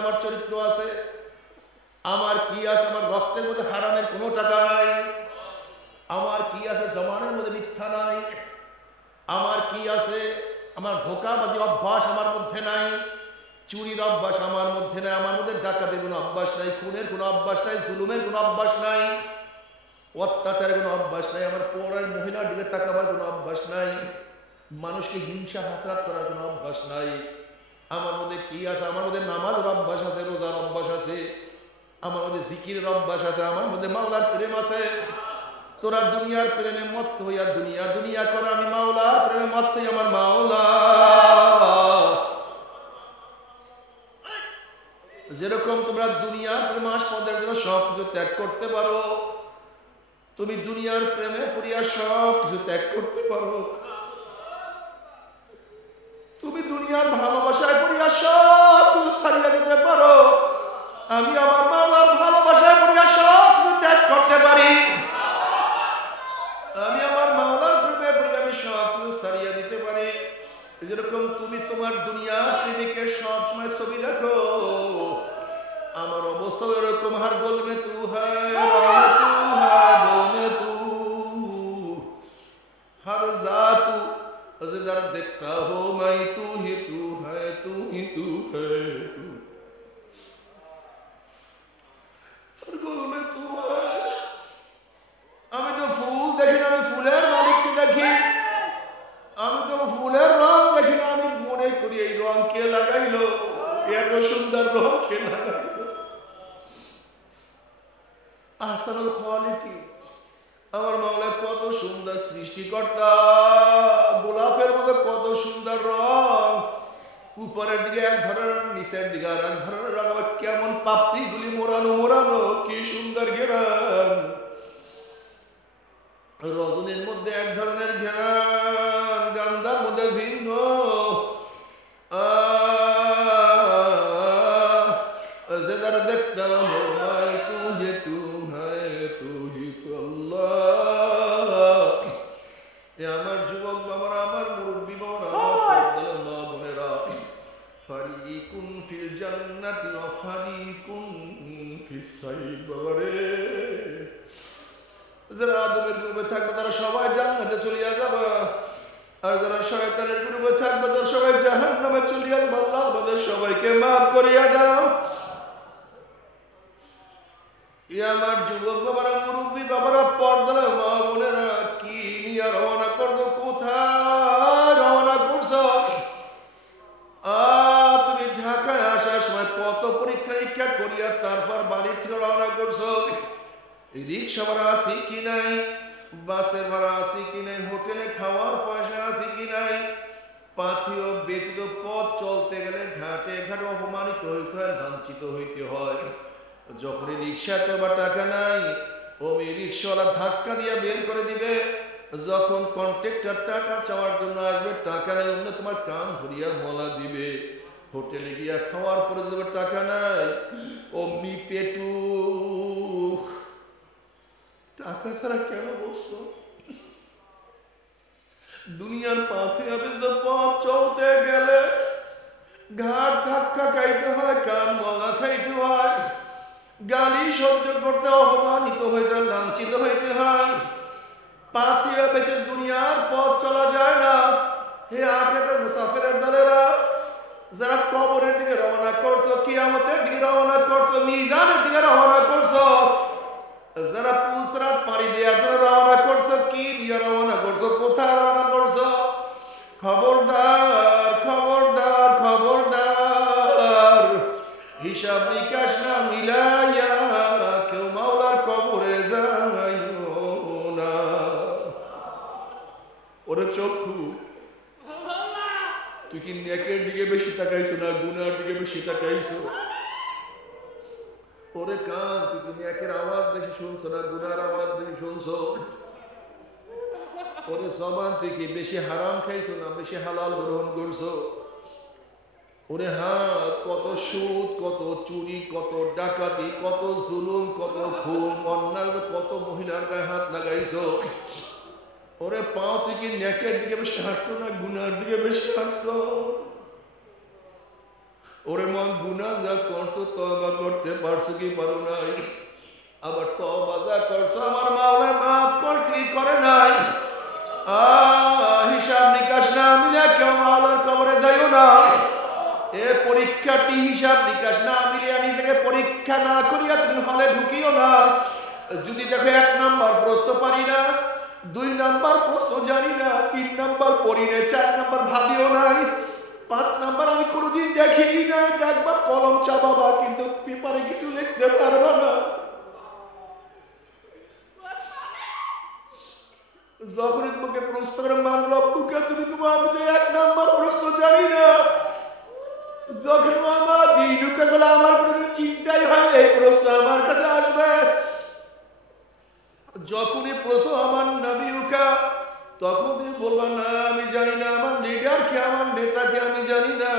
আমার চরিত্র আছে, আমার কি আছে, আমার রক্তের মধ্যে হারামের কোনো টাকা নাই, আমার কি আছে জমানের মধ্যে মিথ্যা নাই, আমার কি আছে আমার ধোঁকাবাজি অভ্যাস আমার মধ্যে নাই, চুরির অভ্যাস আমার মধ্যে নাই, আমার মধ্যে ডাকাতের কোনো অভ্যাস নাই, খুনের কোনো অভ্যাস নাই, জুলুমের কোনো অভ্যাস নাই, অত্যাচারের কোনো অভ্যাস নাই, আমার পরের মহিলার দিকে তাকাবার কোনো অভ্যাস নাই, মানুষকে হিংসা হাসরাত করার কোনো অভ্যাস নাই। আমার মধ্যে কি আছে? আমার মধ্যে নামাজের অভ্যাস আছে, রোজার অভ্যাস আছে, আমার মধ্যে জিকিরের অভ্যাস আছে, আমার মধ্যে মাওলার প্রেম আছে। তোরা দুনিয়ার প্রেমে মত্ত হইয়া দুনিয়া দুনিয়া করে, আমি মাওলার প্রেমে মত্ত হই আমার মাওলা। যেরকম তোমরা দুনিয়ার প্রেমাস্পদের জন্য সব কিছু ত্যাগ করতে পারো, তুমি দুনিয়ার প্রেমে পড়িয়া সব কিছু ত্যাগ করতে পারো, তুমি দুনিয়ার ভালোবাসায় পড়িয়া সব কিছু ছাড়িয়ে দিতে পারো, আমি আমার মাওলার ভালোবাসায় পড়িয়া সব কিছু ত্যাগ করতে পারি। আমি আমার মাওলার প্রেমে পড়িয়া আমি সব কিছু ছাড়িয়ে দিতে পারি। যেরকম তুমি তোমার দুনিয়ার প্রেমিকের সব সময় ছবি দেখো, আমার অবস্থা এরকম, হার বলবে তু हर जातू अज़दर देखता हो मैं तू ही तू है तू ही तू है तू हर गोल में तू है। আমি তো ফুল দেখি না, আমি ফুলের মালিককে দেখি। আমি তো ফুলের রং দেখি না, আমি মনে করি এই রং কে লাগাইলো, এত সুন্দর রং কে লাগাইলো। আহসানুল খালিকিন, আমার মাওলা কত সুন্দর সৃষ্টিকর্তা। গোলাপের মধ্যে কত সুন্দর রং, উপরের দিকে এক ধরনের, নিচের দিকে আর এক ধরনের রং, আবার কেমন পাপড়ি গুলি মোড়ানো মোড়ানো, কি সুন্দর ঘেরান। রজনীর মধ্যে এক ধরনের ঘেরান, গান্ধার মধ্যে ভিন্ন। যেদার দেখতা হো মায় তু হে তু হায় তু হি তু আল্লাহ। আমার যুবক বাবারা, আমার মুরব্বী বাবারা, আমার মা বোনেরা, ফারিকুন ফিল জান্নাতি ওয়া ফারিকুন ফিস সাইর। বাবারে, যারা আদমের গ্রুপে থাকবে তারা সবাই জান্নাতে চলিয়া যাবে, আর যারা শয়তানের গ্রুপে থাকবে তারা সবাই জাহান্নামে চলিয়া যাবে। আল্লাহ আমাদের সবাইকে মাফ করিয়া দাও। আমার যুবক বাবারা, মুরব্বী বাবারা, পর্দার মা বোনেরা, কি নিয়ে রওনা করছো? কোথায় রওনা করছো? তুমি ঢাকায় আসার সময় কত পরীক্ষা নিরীক্ষা করিয়া তারপর বাড়ির থেকে রওনা করছো। রিক্সা ভাড়া আছে কি নাই, বাসের ভাড়া আছে কি নাই, হোটেলে খাওয়ার পয়সা আছে কি নাই, পাথিও ব্যতীত পথ চলতে গেলে ঘাটে ঘাটে অপমানিত হইতে হয়, লাঞ্ছিত হইতে হয়। যখনই রিক্সা চালাবার টাকা নাই, ওই রিক্সাওয়ালা ধাক্কা দিয়ে বের করে দিবে। যখন কন্ট্রাক্টর টাকা চাওয়ার জন্য আসবে, টাকা নেই, অন্য তোমার কান ধরিয়া মলা দিবে। হোটেলে গিয়া খাওয়ার পরে যদি টাকা নাই, অমনি পেটু টাকা ছাড়া কেন বসছো? দুনিয়ার পথে পথ চলতে গেলে ঘাট ধাক্কা খাইতে হয়, কান মলা খাইতে হয়, গালি সহ্য করতে, অপমানিত হইতে, লাঞ্ছিত হইতে হয়। পাথিয়া বেঁচে দুনিয়ার পথ চলা যায় না। হে আখিরাতের মুসাফিরের দলেরা, যারা কবরের দিকে রওনা করছো, কিয়ামতের দিকে রওনা করছো, মিজানের দিকে রওনা করছো, যারা পুলসরাত পাড়ি দেওয়ার জন্য রওনা করছো, কি দিয়ে রওনা করছো, কোথায় রওনা করছো? খবরদার খবরদার খবরদার, হিসাব নিকাশ না মিলাইয়া কেউ মাওলার কবরে যাইও না। ওরে চক্ষু, তুই কি নেকের দিকে বেশি তাকাইছো না গুনার দিকে বেশি তাকাইছো? ওরে কান, তুই কি নেকের আওয়াজ বেশি শুনছো না গুনার আওয়াজ বেশি শুনছো? ওরে জবান, তুই কি বেশি হারাম খাইছো না বেশি হালাল গ্রহণ করছো? ওরে হাত, কত সুদ, কত চুরি, কত ডাকাতি, কত জুলুম, কত খুন, অন্যায়, কত মহিলার গায়ে হাত লাগাইছো? ওরে পাও তুই কি নেকের দিকে বেশি হাঁটছো না গুনার দিকে বেশি হাঁটছো? ওরে মন গুনাহ যা করছো তওবা করতে পারছো কি পারো নাই? আবার তওবা যা করছো আমার মাওলা মাফ করছি করে নাই? হিসাব নিকাশ না মিলে কেউ মাওলার কবরে যাইও না। এ পরীক্ষাটি হিসাব নিকাশ না মিলিয়ে নিজেকে পরীক্ষা না করিয়া তুমি হলে ঢুকিও না। যদি দেখো 1 নাম্বার প্রশ্ন পারি না, 2 নাম্বার প্রশ্ন জানি না, 3 নাম্বার পড়ি না, 4 নাম্বার ভাবিও নাই, 5 নাম্বার আমি কোনোদিন দেখিই নাই, একবার কলম চাপাবা কিন্তু পেপারে কিছু লিখতে পারবা না। যখন তোমাকে প্রশ্ন করে মান রব্বুকা, তুমি তোমার আমি 1 নাম্বার প্রশ্ন জানি না। যখন আমার দিনুকা বলে আমার কোনোদিন চিন্তাই হয় এই প্রশ্ন আমার কাছে আসবে। যখনই প্রশ্ন আমার নবীকা, তখন তুমি বলবা না আমি জানি না, আমার লিডারকে আমার নেতাকে আমি জানি না।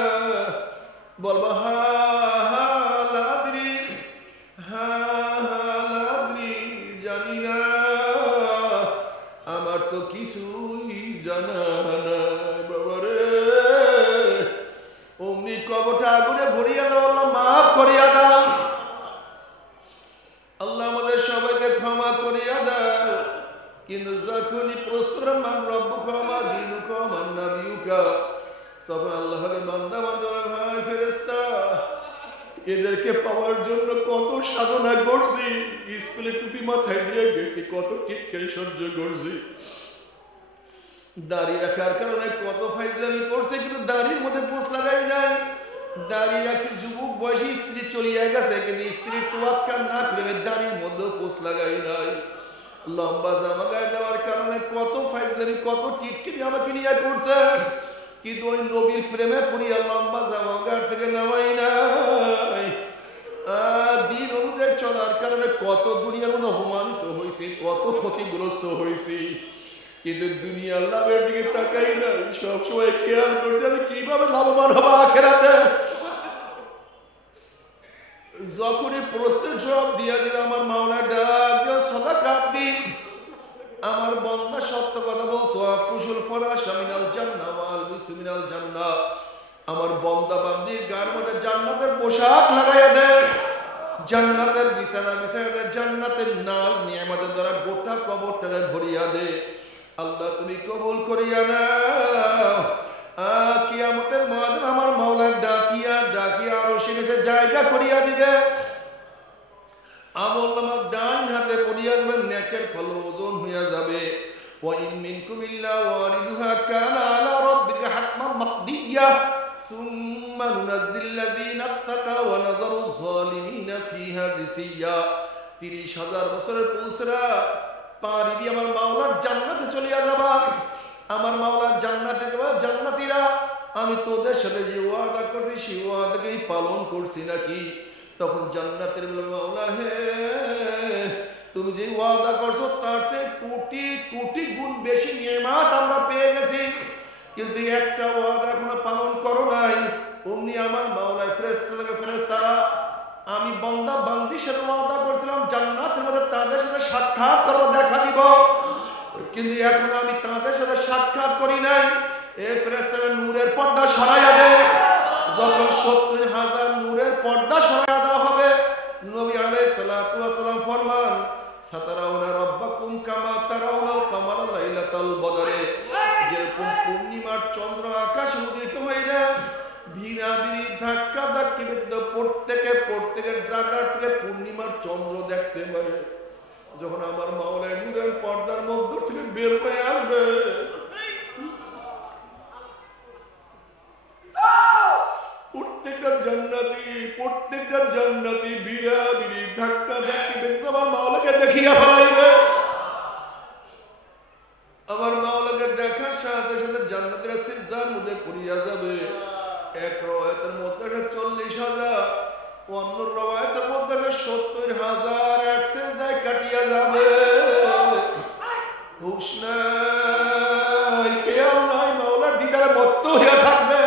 বলবা হা হা লাদ্রি, হা হা লাদ্রি, জানি না, আমার তো কিছুই জানা নাই বাবারে। অমনি কবরটা আগুনে ভরিয়া দাও, আল্লাহ মাফ করিয়া দাও, আল্লাহ আমাদের সবাইকে ক্ষমা করিয়া দাও। কিন্তু যখনই প্রশ্ন মান রব্বুকা মা দীনুকা মান নবিয়ুকা, তখন আল্লাহকে বান্দা বান্দা ভাই ফেরেশতা এদেরকে পাওয়ার জন্য কত সাধনা করছি, স্কুলে টুপি মাথায় দিয়ে গেছি, কত টিটকারি সহ্য করছি, দাড়ি রাখার কারণে কত ফাইজলামি করছে, কিন্তু দাড়ির মধ্যে পোষ লাগাই নাই। দাড়ি রাখছে যুবক বয়সী, স্ত্রী চলিয়া গেছে কিন্তু স্ত্রীর তোয়াক্কা না করে দাড়ির মধ্যে পোষ লাগাই নাই। লম্বা জামা গায়ে দেওয়ার কারণে কত ফাইজলামি কত টিটকারি আমাকে নিয়ে করছে, কিন্তু ওই নবীর প্রেমে পড়িয়া লম্বা জামা গায়ে থেকে নামাই নাই। দিন অনুযায়ী চলার কারণে কত দুনিয়ার মধ্যে অপমানিত হয়েছি, কত ক্ষতিগ্রস্ত হয়েছি, কিন্তু দুনিয়ার লাভের দিকে তাকাই নাই। সবসময় খেয়াল করছি আমি কিভাবে লাভবান হবো আখিরাতে। যখনই প্রশ্নের জবাব দিয়া দিল আমার মাওলা ডাক দিয়ে সাদাকাত দি, আমার বান্দা সত্য কথা বলছো, আকুশুল ফরাশ মিনাল জান্নাহ ওয়াল বিসমিনাল জান্নাহ, আমার বান্দা বান্দির গায়ের মধ্যে জান্নাতের পোশাক লাগাইয়া দেয়, জান্নাতের বিছানা বিছাইয়া দেয়, জান্নাতের নাজ নিয়ামতের দ্বারা গোটা কবরটাকে ভরিয়া দে। আল্লাহ তুমি কবুল করিয়া নাও। কিয়ামতের ময়দান আমার মাওলা ডাকিয়া ডাকিয়া আরশের কাছে জায়গা করিয়া দিবে। আমল নামা ডান হাতে পড়িয়া যাবে, নেকের ফল ওজন হইয়া যাবে। ওয়া ইন মিনকুম ইল্লা ওয়ারিদুহা কানা আলা রাব্বিকা হাতমান মাকদিয়া সুম্মা নুনাজ্জিল লাযিনা তাকাউ ওয়া নাযারু যালিমিনা ফিহা জিসিয়া। 30,000 বছরের পৌঁছরা পারি দিয়ে আমার মাওলার জান্নাতে চলিয়া যাবা। আমার মাওলার জান্নাতে যাবা, জান্নাতীরা আমি তোদের সাথে যে ওয়াদা করছি সেই ওয়াদাকে পালন করছি নাকি? তখন জান্নাতের মাওলা হে তুমি যে ওয়াদা করছো তার চেয়ে কোটি কোটি গুণ বেশি নিয়ামত আমরা পেয়ে গেছি, কিন্তু একটা ওয়াদা এখনো পালন করো নাই। অমনি আমার মাওলায় ফেরেশতারা আমি বান্দা বান্দির সাথে ওয়াদা করছিলাম জান্নাতের মধ্যে তাদের সাথে সাক্ষাৎ করব, দেখা দিব, কিন্তু এখন আমি তাদের সাথে সাক্ষাৎ করি নাই। এই ফেরেশতারা নূরের পর্দা সরাইয়া দেয়। যখন 70,000 নূরের পর্দা সরাইয়া দেওয়া হবে, নবী আলাইহিস সালাতু ওয়াস সালাম ফরমান সাতারাউনা রাব্বাকুম কামা তারাউনাল কামারা লাইলাতাল বদরে, যেরকম পূর্ণিমার চন্দ্র আকাশে উদিত হয় না, ভিড়াভিড়ি ধাক্কা ধাক্কি ব্যতীত প্রত্যেকের জায়গা থেকে পূর্ণিমার চন্দ্র দেখতে পারে। যখন আমার মাওলায় নূরের পর্দার মধ্য থেকে বের হয়ে আসবে, প্রত্যেকটা জান্নাতি ভিড়াভিড়ি ধাক্কা ধাক্কি ব্যতীত আমার মাওলাকে দেখিয়া ফেলাইবে। আমার মাওলাকে দেখার সাথে সাথে জান্নাতীরা সিজদার মধ্যে পড়িয়া যাবে। এক রওয়ায়াতের মধ্যে 40,000, অন্য রওয়ায়াতের মধ্যে 70,000 এক সিজদায় কাটিয়া যাবে। হুশ নাই, খেয়াল নাই, মাওলার দিদারে মত্ত হইয়া থাকবে।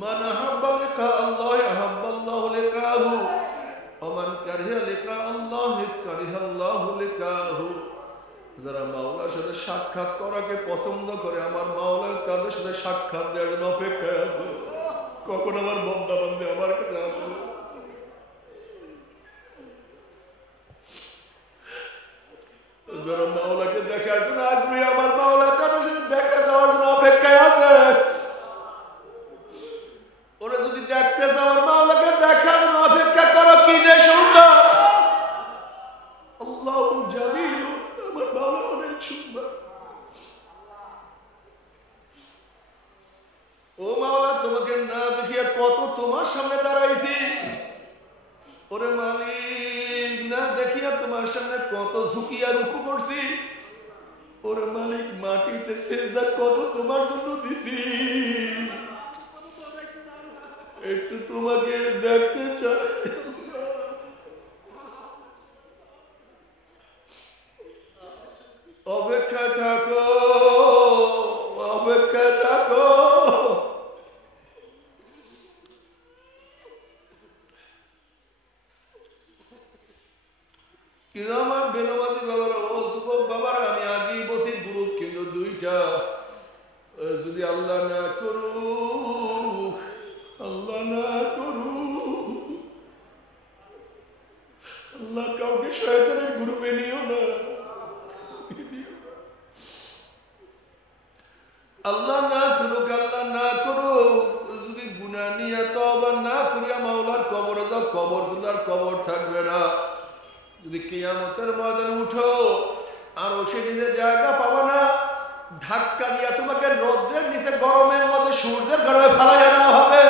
মান আহাব্বা লিকা আল্লাহ আহাব্বা আল্লাহু লিকাহু ওয়া মান কারিহা লিকা আল্লাহ লিকাহু, যারা মাওলার সাথে সাক্ষাৎ করাকে পছন্দ করে আমার মাওলা তাদের সাথে সাক্ষাৎ দেওয়ার জন্য অপেক্ষায় আছে। কখন আমার বন্দা বান্দী আমার কাছে আসবে। যারা মাওলাকে দেখার জন্য আগ্রহী আমার মাওলা তাদের সাথে দেখা দেওয়ার জন্য অপেক্ষায় আছে। ওরা যদি দেখতেছে আমার মাওলাকে দেখার জন্য অপেক্ষা করো, কি যে সুন্দর। আল্লাহু জামিল, আমার মাওলা অনেক সুন্দর। ও মাওলা, তোমাকে না দেখিয়ে কত তোমার সামনে দাঁড়াইছি। ওরে মালিক, না দেখিয়া তোমার সামনে কত ঝুঁকিয়া রুকু করছি। ওরে মালিক, মাটিতে সেজদা কত তোমার জন্য দিছি। একটু তোমাকে দেখতে চাই। অপেক্ষা থাকো, অপেক্ষা থাকো। কিন্তু আমার বেনবাজি বাবারা, ও যুবক বাবারা, আমি আগেই বসি গ্রুপ কিন্তু দুইটা। যদি আল্লাহ না করুক, আল্লাহ না করুক, আল্লাহ কাউকে শয়তানের গ্রুপে নিও না। আল্লাহ না করুক, আল্লাহ না করুক, যদি গুনাহ নিয়ে তওবা না করিয়া মাওলার কবরে যাও, কবর গুলার কবর থাকবে না। যদি কিয়ামতের ময়দানে উঠো, আর সে নিজের জায়গা পাবা না, ধাক্কা দিয়া তোমাকে রোদ্রের নিচে গরমের মধ্যে সূর্যের গরমে ফেলাইয়া দেওয়া হবে।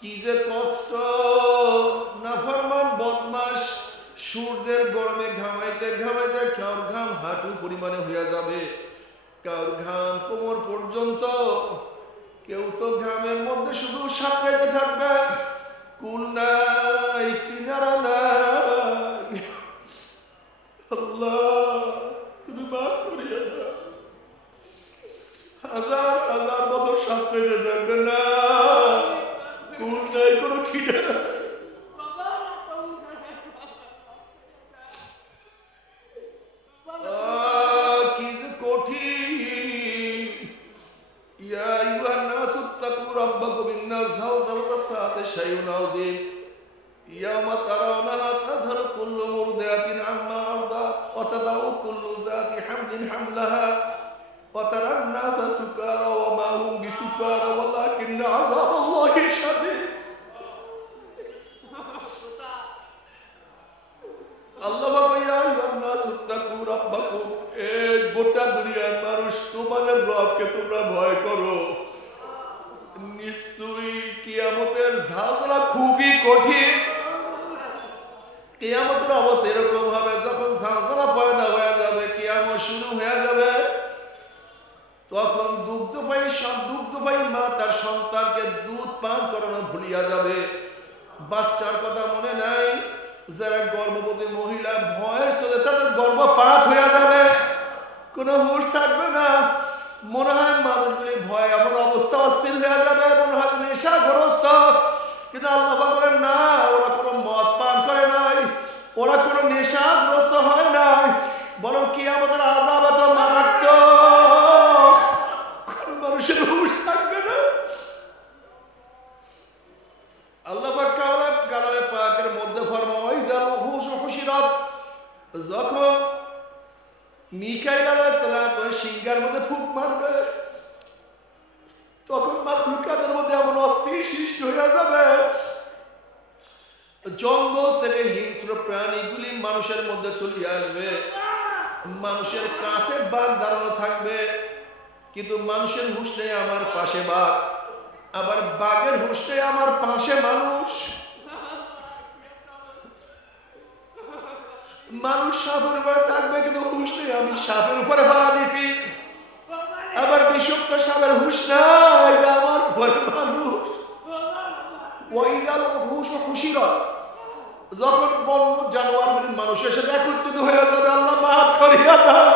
কি যে কষ্ট। নাফরমান বদমাশ সূর্যের গরমে ঘামাইতে ঘামাইতে কার ঘাম হাঁটু পরিমাণে হইয়া যাবে, কার ঘাম কোমর পর্যন্ত। কেউ তো ঘামের মধ্যে শুধু সাঁতরাইতে থাকবে, কুল নাই, কিনারা নাই। আল্লাহ, তুমি মাফ করিয়া দাও। হাজার হাজার বছর সাঁতরাইতে থাকবে না, কুল নাই, কোনো কিনারা। কি যে কঠিন। ইয়া আইয়ুহান নাসু ইত্তাকু রাব্বাকুম ইন্না যালযালাতাস সাআতি শাইউন আযীম। ইয়াওমা তারাওনাহা তাযহারু কুল্লু মুরদিআতিন আম্মা আরদাত ওয়া তাদাউ কুল্লু যাতি হামলিন হামলাহা ওয়া তারান নাসা সুকারা ওয়া মা হুম বিসুকারা ওয়ালাকিন্না আযাবাল্লাহি শাদীদ। আল্লাহ বলে, ইয়া আইয়ুহান নাসু ইত্তাকু রাব্বাকুম, এই গোটা দুনিয়ার মানুষ, তোমাদের রবকে তোমরা ভয় করো। নিশ্চয়ই কিয়ামতের ঝালঝালা খুবই কঠিন। কিয়ামতের অবস্থা এরকম হবে, যখন ঝালঝালা পয়দা হয়ে যাবে, কিয়ামত শুরু হয়ে যাবে, তখন দুগ্ধপায়ী মা তার সন্তানকে দুধ পান করানো ভুলিয়া যাবে। বাচ্চার কথা মনে নাই। যারা গর্ভবতী মহিলা, ভয়ের চলে তাদের গর্ভপাত হয়ে যাবে, কোনো হুঁশ থাকবে না। মনে হয় মানুষগুলি ভয় এমন অবস্থা অস্থির হয়ে যাবে, মনে হয় নেশাগ্রস্ত। কিন্তু আল্লাহ বলেন না, ওরা কোনো মদ পান করে নাই, ওরা কোনো নেশাগ্রস্ত হয় নাই, বরং কিয়ামতের আযাব এত মারাত্মক, কোন মানুষের হুঁশ থাকবে না। আল্লাহ পাক কালামে পাকের মধ্যে ফরমায়, যখন মিকাইল আলাইহিস সালাম সিংহার মধ্যে ফুঁক মারবে, তখন মাখলুকাতের মধ্যে এমন অস্থির সৃষ্টি হয়ে যাবে, জঙ্গল থেকে হিংস্র প্রাণীগুলি মানুষের মধ্যে চলে আসবে। মানুষের কাছে বাঘ দাঁড়ানো থাকবে, কিন্তু মানুষের হুঁশ নেই আমার পাশে বাঘ, আবার বাঘের হুঁশ নেই আমার পাশে মানুষ। মানুষ সাপের উপরে থাকবে, কিন্তু হুঁশ নেই আমি সাপের উপরে ভাড়া দিছি। আবার বিষাক্ত সাপের হুঁশ নাই যে আমার উপরে মানুষ। যখন বন্য জানোয়ার মানুষের সাথে একত্রিত হয়ে যাবে, আল্লাহ মাফ করিয়া দাও।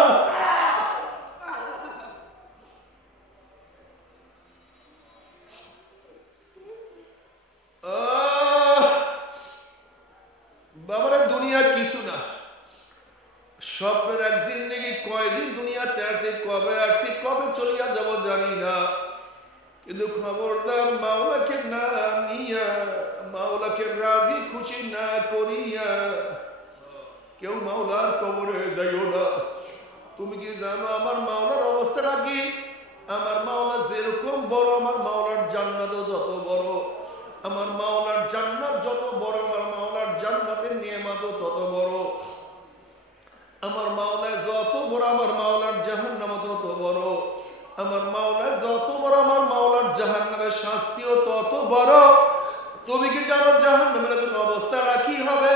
কিন্তু খবরদার মাওলাকে না নিয়া, মাওলাকে রাজি খুশি না করিয়া কেউ মাওলার কবরে যাইও না। তুমি কি জানো আমার মাওলার অবস্থাটা কি? আমার মাওলা যেরকম বড়, আমার মাওলার জান্নাতও যত বড়। আমার মাওলার জান্নাত যত বড়, আমার মাওলার জান্নাতের নিয়ামতও তত বড়। আমার মাওলা যত বড়, আমার মাওলার জাহান্নামও তত বড়। আমার মাওলা যত বড়, আমার মাওলার জাহান্নামের শাস্তিও তত বড়। তুমি কি জানো জাহান্নামের কোন অবস্থাটা কি হবে?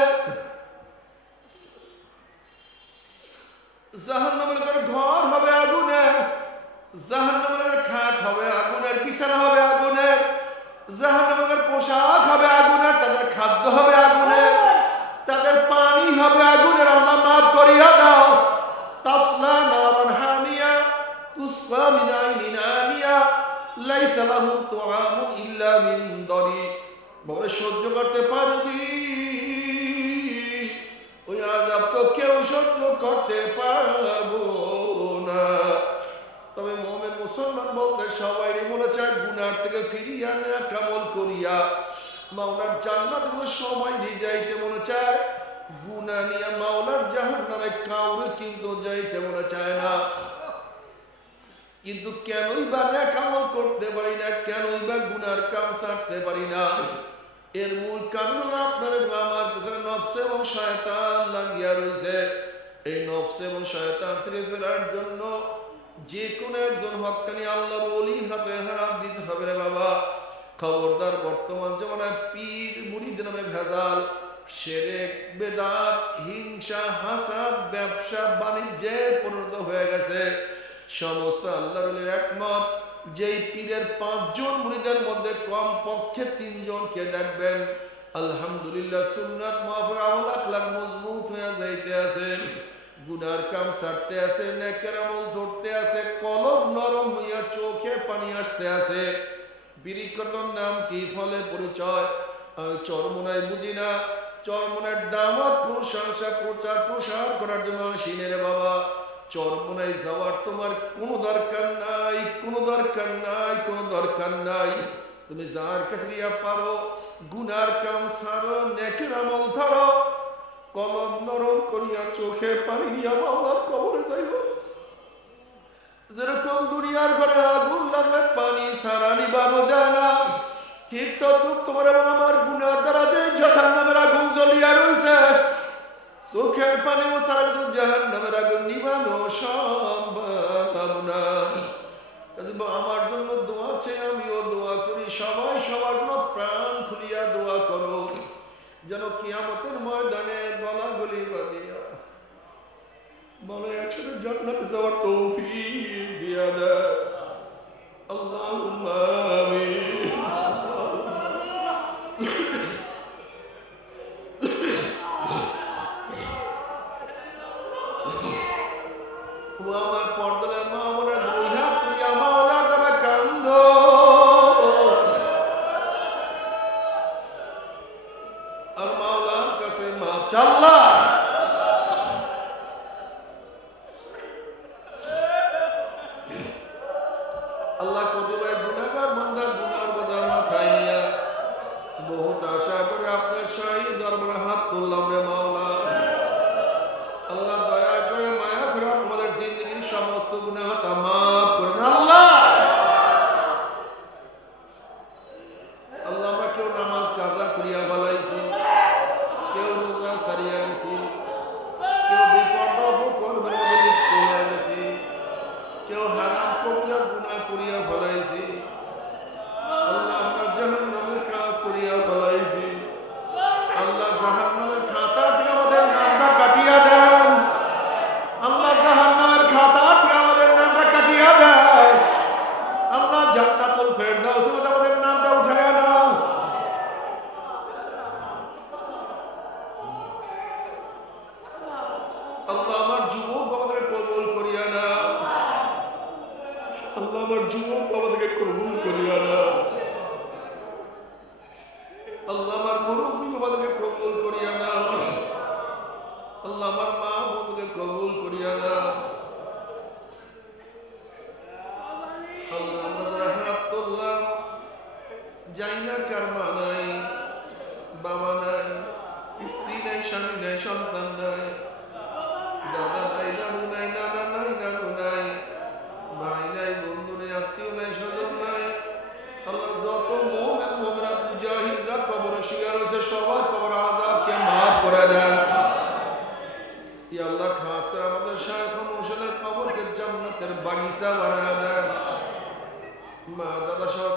জাহান্নামের ঘর হবে আগুনের, জাহান্নামের খাট হবে আগুনের, বিছানা হবে আগুনের, জাহান্নামের পোশাক হবে আগুনের, তাদের খাদ্য হবে আগুনের, তাদের পানি হবে আগুনের। আল্লাহ মাফ করিয়া দাও। তাসলা নারান হামিয়া তুসফা মিন আইনিন আনিয়া লাইসা লাহুম তুআমুন ইল্লা মিন দরি। বলে সহ্য করতে পারবি? ওই আযাব তো কেউ সহ্য করতে পারবো না। তবে মুমিন মুসলমান বলতে সবাই মনে চায় গুনার থেকে ফিরিয়া নেয়া কামল করিয়া মাওলার জান্নাতের সময় যাইতে মনে চায়। গুনাহ নিয়ে মাওলার জাহান্নামে কাউরে কিন্তু যাইতে মনে চায় না। কিন্তু কেনই বা নেক আমল করতে পারি না, কেনই বা গুনার কাম ছাড়তে পারি না? এর মূল কারণ আপনার আমার পিছনে নফস এবং শয়তান লাগিয়া রয়েছে। এই নফস এবং শয়তান থেকে ফেরার জন্য যে কোনো একজন হক্কানি আল্লাহর ওলির হাতে হাত দিতে হবে রে বাবা। খবরদার, বর্তমান জমানায় পীর মুরিদ নামে ভেজাল, শিরক, বেদাত, হিংসা, হাসাদ, ব্যবসা বাণিজ্যে পরিণত হয়ে গেছে। সমস্ত আল্লাহর ওলির একমত, যেই পীরের 5 জন মুরিদের মধ্যে কম পক্ষে 3 জনকে দেখবেন আলহামদুলিল্লাহ সুন্নাত মাফিক আমল আখলাক মজবুত হয়ে যাইতে আছে, গুনার কাম ছাড়তে আছে, নেকের আমল ধরতে আছে, কলব নরম হইয়া চোখে পানি আসতে আছে। বিরিকতর নাম কি, ফলে পরিচয়? আমি চরমোনায় বুঝি না। চরমোনার দাওয়াত প্রশংসা প্রচার প্রসার করার জন্য আসিনে রে বাবা। চরমোনায় যাওয়ার তোমার কোনো দরকার নাই, কোনো দরকার নাই, কোনো দরকার নাই। তুমি যার কাছে গিয়া পারো গুনার কাম ছাড়ো, নেকের আমল ধরো, কলম নরম করিয়া চোখে পানি নিয়া মাওলার কবরে যাইব। যেরকম দুনিয়ার ঘরে আগুন লাগলে পানি ছাড়া নিবানো যায় না, ঠিক তদ্রুপ তোমার এবং আমার গুনার দ্বারা যে জাহান্নামের আগুন জ্বলিয়া রয়েছে, চোখের পানি ও ছাড়া কিন্তু জাহান্নামের আগুন নিবানো সম্ভব না। আমার জন্য দোয়া চাই, আমিও দোয়া করি, সবাই সবার জন্য প্রাণ খুলিয়া দোয়া করো, যেন কিয়ামতের ময়দানে গলাগলি বাঁধিয়া বলে একসাথে জান্নাতে যাওয়ার তৌফিক দিয়া দেয়। আল্লাহুম্মা আমিন। আমার পর্দার মা আমার 2 হাত তুলিয়া মাওলার দ্বারা কান্দো। আর মাওলার কাছে মাফ চাল্লা। আল্লাহ কতিপয় গুনাহগার যাই না, কার মা নাই, বাবা নাই, স্ত্রী নাই, স্বামী নাই, সন্তান নাই, দাদা নাই, দাদু নাই, নানা নাই, নানু নাই, ভাই নাই, বন্ধু নাই, আত্মীয় নাই, স্বজন নাই। আল্লাহ যত মুমিন মুমিনাত মুজাহিদরা কবরে শুয়ে রয়েছে সবার কবর আযাবকে মাফ করে দেন। ইয়া আল্লাহ খাস করে আমাদের শায়খ মুর্শিদের কবরকে জান্নাতের বাগিচা বানায় দেন। মা দাদা সহ